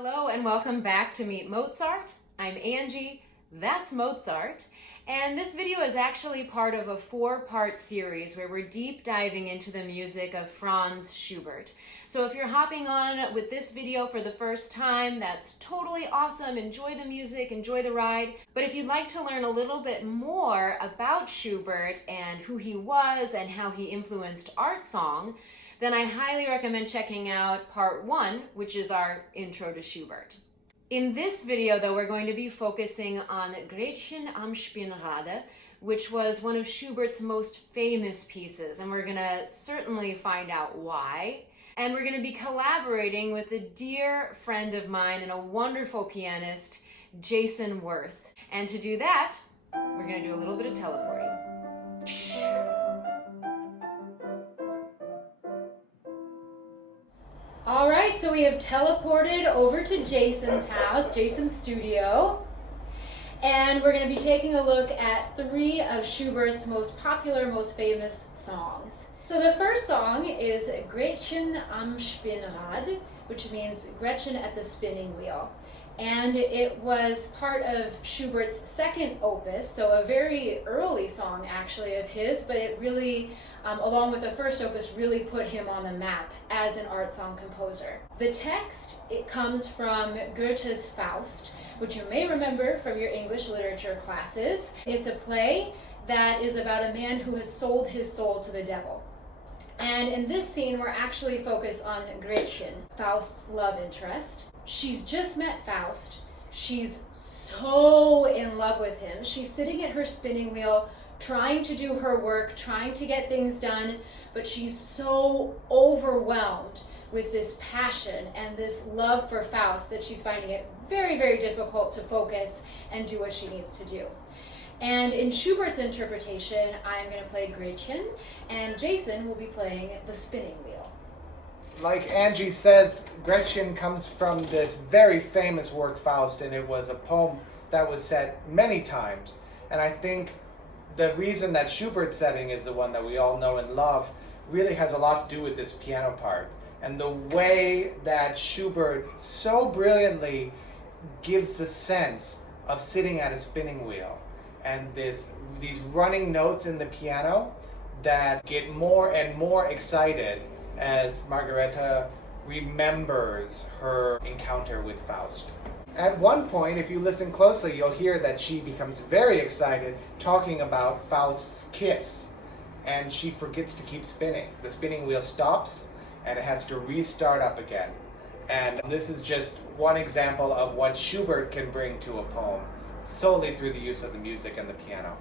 Hello and welcome back to Meet Mozart. I'm Angie, that's Mozart, and this video is actually part of a 4-part series where we're deep diving into the music of Franz Schubert. So if you're hopping on with this video for the first time, that's totally awesome. Enjoy the music, enjoy the ride. But if you'd like to learn a little bit more about Schubert and who he was and how he influenced art song, then I highly recommend checking out part 1, which is our intro to Schubert. In this video, though, we're going to be focusing on Gretchen am Spinnrade, which was one of Schubert's most famous pieces, and we're going to certainly find out why. And we're going to be collaborating with a dear friend of mine and a wonderful pianist, Jason Worth. And to do that, we're going to do a little bit of teleporting. All right, so we have teleported over to Jason's house, Jason's studio, and we're going to be taking a look at 3 of Schubert's most popular, most famous songs. So the first song is Gretchen am Spinnrade, which means Gretchen at the spinning wheel. And it was part of Schubert's second opus, so a very early song actually of his, but it really, along with the first opus, really put him on the map as an art song composer. The text, it comes from Goethe's Faust, which you may remember from your English literature classes. It's a play that is about a man who has sold his soul to the devil. And in this scene, we're actually focused on Gretchen, Faust's love interest. She's just met Faust. She's so in love with him. She's sitting at her spinning wheel, trying to do her work, trying to get things done, but she's so overwhelmed with this passion and this love for Faust that she's finding it very, very difficult to focus and do what she needs to do. And in Schubert's interpretation, I'm going to play Gretchen, and Jason will be playing the spinning wheel. Like Angie says, Gretchen comes from this very famous work, Faust, and it was a poem that was said many times. And I think the reason that Schubert's setting is the one that we all know and love really has a lot to do with this piano part. And the way that Schubert so brilliantly gives the sense of sitting at a spinning wheel. And these running notes in the piano that get more and more excited as Margareta remembers her encounter with Faust. At one point, if you listen closely, you'll hear that she becomes very excited talking about Faust's kiss, and she forgets to keep spinning. The spinning wheel stops, and it has to restart up again. And this is just one example of what Schubert can bring to a poem, solely through the use of the music and the piano.